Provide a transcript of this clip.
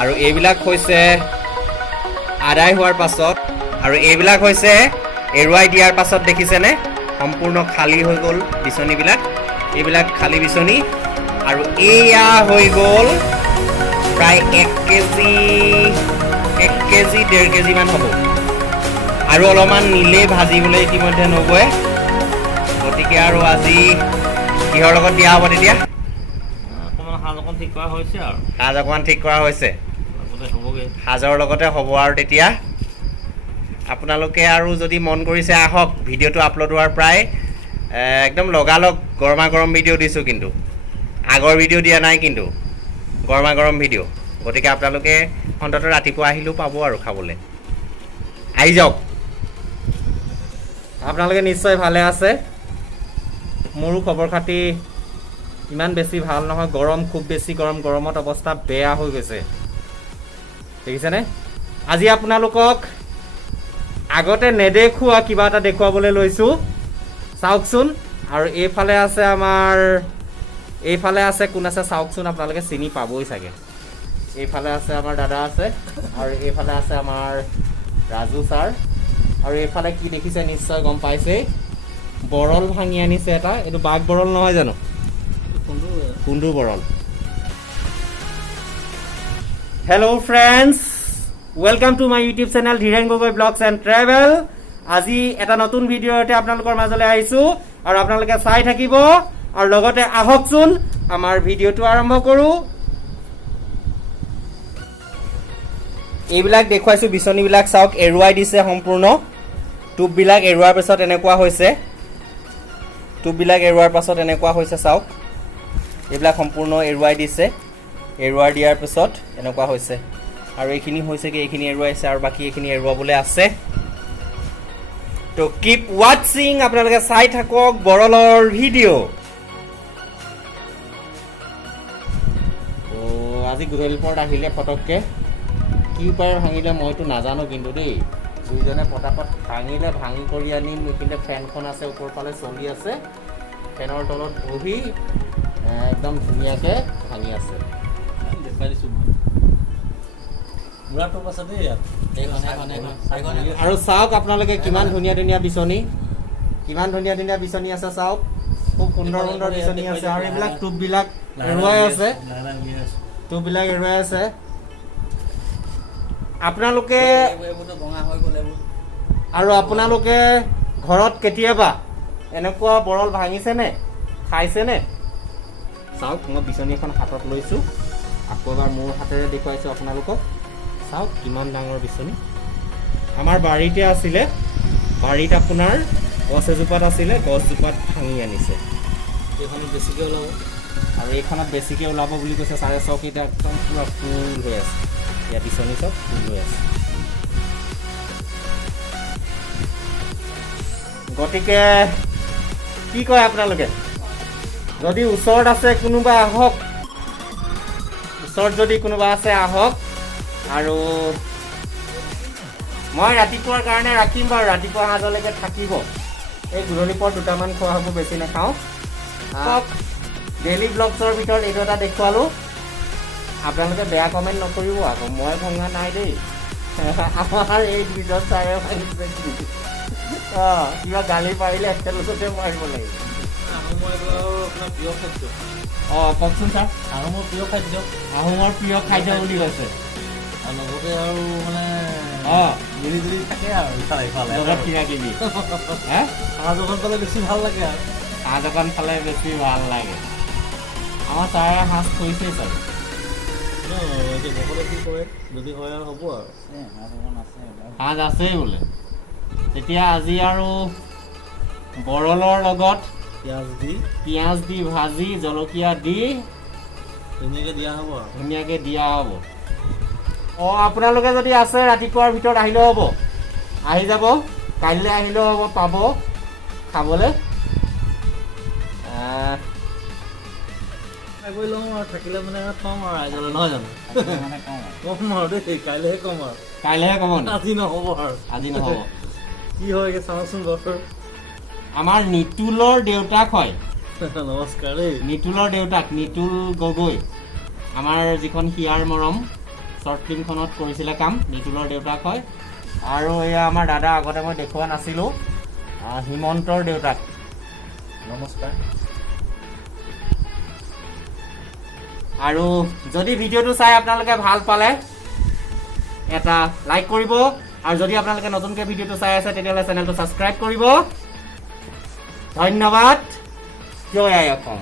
আৰু এইবিলাক হৈছে আদায় হোৱাৰ পাছত আৰু এইবিলাক হৈছে এৰুৱাই দিয়াৰ পাছত দেখিছেনে সম্পূৰ্ণ খালী হৈ গ'ল বিচনীবিলাক এইবিলাক খালী বিচনী আৰু এয়া হৈ গ'ল প্ৰায় 1 কেজি 1.5 কেজি মান হ'ব আৰু অলপমান নিলে ভাজিবলৈ ইতিমধ্যে নগৈ গতিকে আৰু আজি কিহৰ লগত দিয়া হ'ব তেতিয়া সাজ অকণ ঠিক কৰা হৈছে আৰু সাজ অকণমান ঠিক কৰা হৈছে সাজৰ লগতে হ'ব আৰু তেতিয়া আপোনালোকে আৰু যদি মন কৰিছে আহক ভিডিঅ'টো আপলোড হোৱাৰ প্ৰায় একদম লগালগ গৰমা গৰম ভিডিঅ' দিছোঁ কিন্তু আগৰ ভিডিঅ' দিয়া নাই কিন্তু গৰমা গৰম ভিডিঅ' গতিকে আপোনালোকে অন্ততঃ ৰাতিপুৱা আহিলেও পাব আৰু খাবলৈ আহি যাওক আপোনালোকে নিশ্চয় ভালে আছে মোৰো খবৰ খাতি ইমান বেছি ভাল নহয় গৰম খুব বেছি গৰমত অৱস্থা বেয়া হৈ গৈছে দেখিছেনে আজি আপোনালোকক আগতে নেদেখুৱা কিবা এটা দেখুৱাবলৈ লৈছোঁ চাওকচোন আৰু এইফালে আছে কোন আছে চাওকচোন আপোনালোকে চিনি পাবই চাগে এইফালে আছে আমাৰ দাদা আছে আৰু এইফালে আছে আমাৰ ৰাজু ছাৰ আৰু এইফালে কি দেখিছে নিশ্চয় গম পাইছে বৰল ভাঙি আনিছে এটা এইটো বাঘ বৰল নহয় জানো কুন্দু বৰল Hello friends, welcome to my YouTube channel Dhiren Gogoi Vlogs and Travel. আজি এটা নতুন ভিডিঅ'তে আপোনালোকৰ মাজলৈ আহিছো আৰু আপোনালোকে চাই থাকিব আৰু লগতে আহকচোন আমাৰ ভিডিঅ'টো আৰম্ভ কৰো এইবিলাক দেখুৱাইছো বিচনীবিলাক চাওক এৰুৱাই দিছে সম্পূৰ্ণ টুববিলাক এৰুৱাৰ পাছত এনেকুৱা হৈছে চাওক এইবিলাক সম্পূৰ্ণ এৰুৱাই দিছে এৰুৱাই দিয়াৰ পিছত এনেকুৱা হৈছে আৰু এইখিনি হৈছে কি এইখিনি এৰুৱাইছে আৰু বাকি এইখিনি এৰুৱাবলৈ আছে তো কিপ ওয়াচিং আপোনালোকে চাই থাকক বৰলৰ ভিডিঅ' আজি গুৰেলপৰত আহিলে ফটককে কি উপায় ভাঙিলে মইতো নাজানো কিন্তু দেই দুইজনে পটাপট ভাঙিলে ভাঙি কৰি আনিম এইখিনিতে ফেনখন আছে ওপৰ ফালে চলি আছে ফেনৰ তলত বহি একদম ধুনীয়াকৈ ভাঙি আছে আৰু চাওক আপোনালোকে কিমান ধুনীয়া ধুনীয়া বিচনী আছে চাওক খুব সুন্দৰ বিচনী আছে আৰু এইবিলাক টুববিলাক এৰুৱাই আছে আপোনালোকে আৰু আপোনালোকে ঘৰত কেতিয়াবা এনেকুৱা বৰল ভাঙিছেনে খাইছেনে চাওক মই বিচনী এখন হাতত লৈছোঁ আকৌ এবাৰ মোৰ হাতেৰে দেখুৱাইছোঁ আপোনালোকক চাওক কিমান ডাঙৰ বিচনী আমাৰ বাৰীতে আছিলে বাৰীত আপোনাৰ গছ এজোপাত আছিলে গছজোপাত ভাঙি আনিছে এইখনত বেছিকৈ ওলাব আৰু এইখনত বেছিকৈ ওলাব বুলি কৈছে চাৰে চক এতিয়া একদম পূৰা ফুল হৈ আছে ইয়াত বিচনী চব ফুল হৈ আছে গতিকে কি কয় আপোনালোকে যদি ওচৰত আছে কোনোবা আহক আৰু মই ৰাতিপুৱাৰ কাৰণে ৰাখিম বাৰু ৰাতিপুৱা সাজলৈকে থাকিব এই গুৰণিপৰ দুটামান খোৱা হ'ব বেছি নাখাওঁ ডেইলি ব্লগছৰ ভিতৰত এইটো এটা দেখুৱালোঁ আপোনালোকে বেয়া কমেণ্ট নকৰিব আকৌ মই ভঙা নাই দেই আমাৰ এই ভিডিঅ'ত চাৰে ভাঙিছে কিবা গালি পাৰিলে একেলগতে মাৰিব লাগিব কওকচোন ছাৰ আহোমৰ প্ৰিয় খাদ্য বুলি কৈছে আৰু লগতে আৰু মানে মিলি জুলি থাকে আৰু ইফালে লগত কিনা কিনি চাহ দোকান পালে বেছি ভাল লাগে আৰু চাহ দোকান পালে বেছি ভাল লাগে আমাৰ ছাৰে সাজ থৈছেই ছাৰ কি কৰে যদি হয় আৰু হ'ব আৰু সাজ আছেই বোলে তেতিয়া আজি আৰু বৰলৰ লগত পিঁয়াজ দি ভাজি জলকীয়া দি ধুনীয়াকৈ দিয়া হ'ব আপোনালোকে যদি আছে ৰাতিপুৱাৰ ভিতৰত আহিলেও হ'ব আহি যাব কাইলৈ আহিলেও হ'ব পাব খাবলৈ গৈ লওঁ আৰু থাকিলে মানে থ'ম আৰু ৰাইজলৈ নহয় জানো মানে কওঁ কম আৰু দেই কাইলৈহে কম আৰু কাইলৈহে ক'ব নি? আজি নহ'ব আৰু আজি নহ'ব কি হয়গে চাওঁচোন বতৰ আমাৰ নিতুলৰ দেউতাক হয় নমস্কাৰ দেই নিতুলৰ দেউতাক নিতুল গগৈ আমাৰ যিখন হিয়াৰ মৰম শ্বৰ্ট ফিল্মখনত কৰিছিলে কাম নিতুলৰ দেউতাক হয় আৰু এয়া আমাৰ দাদা আগতে মই দেখুওৱা নাছিলোঁ হিমন্তৰ দেউতাক নমস্কাৰ আৰু যদি ভিডিঅ'টো চাই আপোনালোকে ভাল পালে এটা লাইক কৰিব আৰু যদি আপোনালোকে নতুনকৈ ভিডিঅ'টো চাই আছে তেতিয়াহ'লে চেনেলটো ছাবস্ক্ৰাইব কৰিব ধন্যবাদ জয় আই অসম